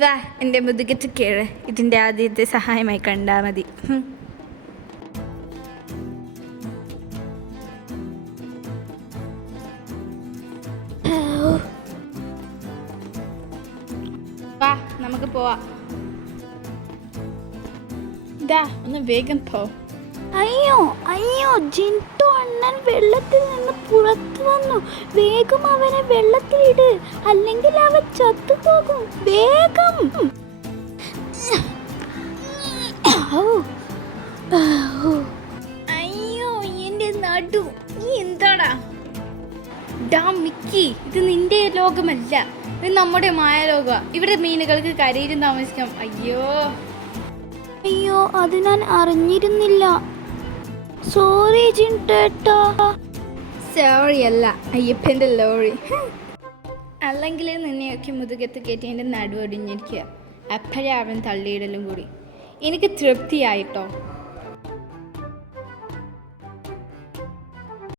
വാ എൻ്റെ മുതുകത്ത് കേറ്. ഇതിൻ്റെ ആദ്യത്തെ സഹായമായി കണ്ടാൽ മതി. വാ നമുക്ക് പോവാം. ഒന്ന് വേഗം പോ. അയ്യോ അയ്യോ, ജിൻടു അണ്ണൻ വെള്ളത്തിൽ നിന്ന് പുറത്തു വന്നു. വേഗം അവനെ വെള്ളത്തിലിട്, അല്ലെങ്കിൽ അവൻ ചത്തുപോകും. വേഗം. അയ്യോ എൻ്റെ നടു. നീ എന്താടാ മിക്കി? ഇത് നിന്റെ ലോകമല്ല, ഇത് നമ്മുടെ മായാലോകമാണ്. ഇവിടെ മീനുകൾക്ക് കരയിലും താമസിക്കാം. അയ്യോ അയ്യോ, അത് ഞാൻ അറിഞ്ഞിരുന്നില്ല. സോറി ജിൻടേട്ടാ. സോറി അല്ല, അയ്യപ്പൻ്റെ ലോറി. അല്ലെങ്കിൽ നിന്നെയൊക്കെ മുതുകത്ത് കയറ്റി എൻ്റെ നടുവൊടിഞ്ഞിരിക്കുക. അപ്പോഴേ അവൻ തള്ളിയിടലും കൂടി. എനിക്ക് തൃപ്തിയായിട്ടോ.